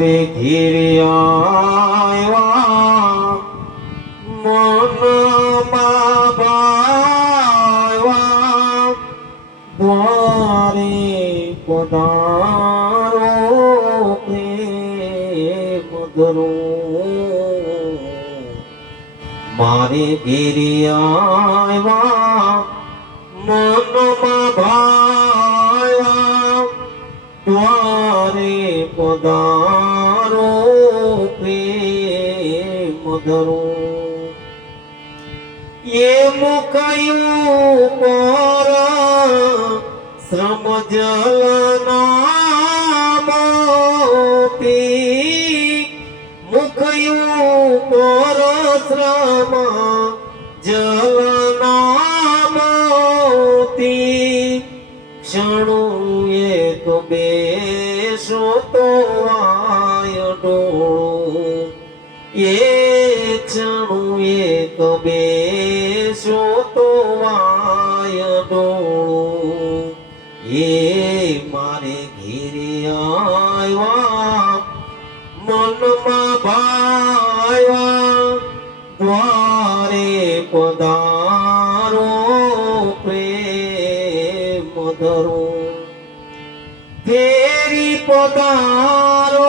রে ঘিরে মন দ্বারে পদার মধুর মারে ঘিরে মন বাবা દ્વારે પધારો પ્રેમ ધરો. એ મુકયું પર શ્રમ જલના મોતી મુકયું પર શ્રમ જલના ક્ષણો ક્ષણું কবে শতয়ো এ চড়ু এ কবে শতয়ো এ মারে ঘিরে আয়ওয়া মন মা বায়ওয়া দ্বারে পদা तेरी पदारो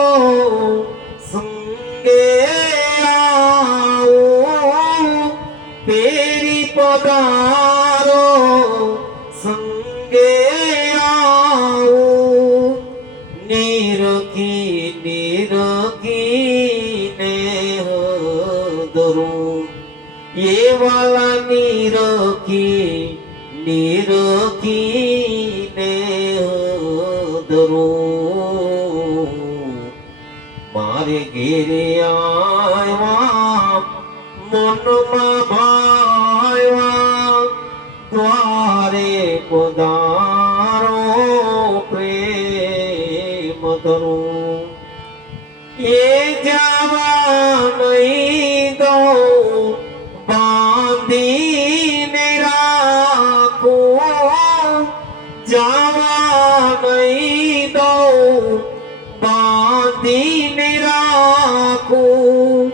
सुंगे आओ तेरी पदारो सुंगे आओ निरखी निरखी ने हो ये वाला निरखी निरखी আমার গিরে মনমা ভাইয়া দ্বারে কোদারো প্রেম ধরু। এ যাওয়া নই গো বাঁধি રાખો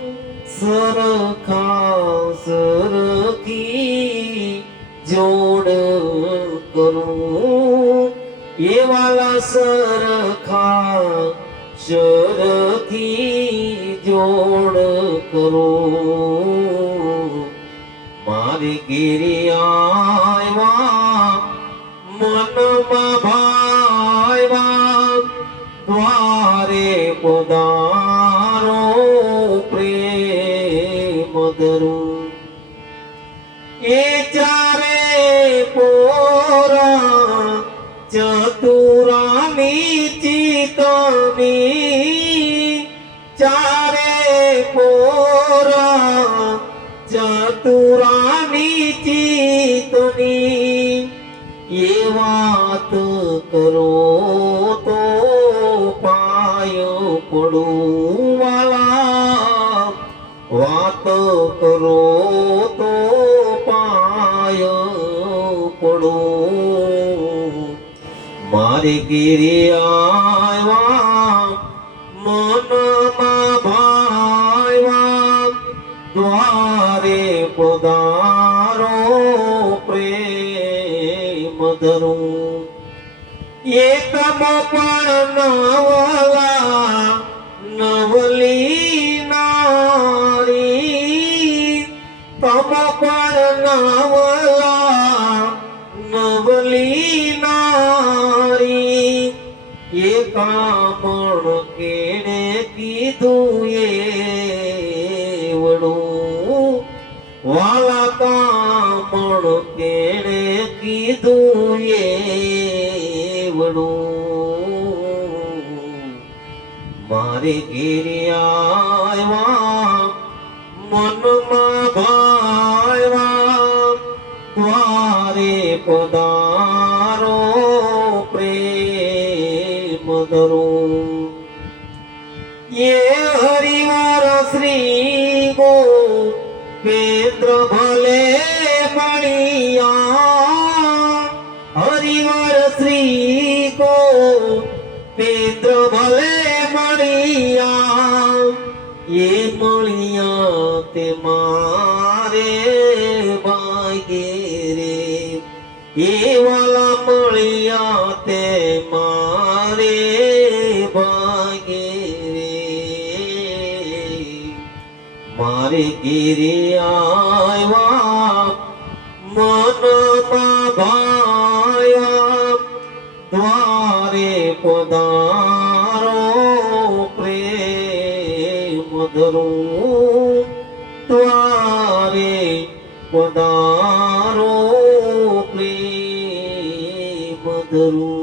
સરખા સરખી જોડ કરું એ વાલા સરખા સરખી જોડ કરો મારી ગીરી ધરું એ ચારે પોરા ચતુરામી ચિતની. ચારે પોરા ચતુરામી ચિતની. એ વાત કરો. ગીરી આવ્યા મનમાં ભાવ્યા દ્વારે પધારો પ્રેમ ધરું એકમ પણ નવલા નવલી નારી તમ પણ નવલા નવલી એ કામણ કેણે કીધું એ વડું. વાલા કામણ કેણે કીધું એ વડું. મારે આવ્યા મનમાં ભાવ્યા દ્વારે પધારો मगरो ये हरिवर श्री गोपेन्द्र भले मणिया हरिवर श्री गोपेन्द्र भले मणिया ये मणिया ते मां ભાગે રે મારે ગીરી આવ્યા મનમાં ભાયા દ્વારે પધારો પ્રેમ ધરું દ્વારે પધારો પ્રેમ ધરું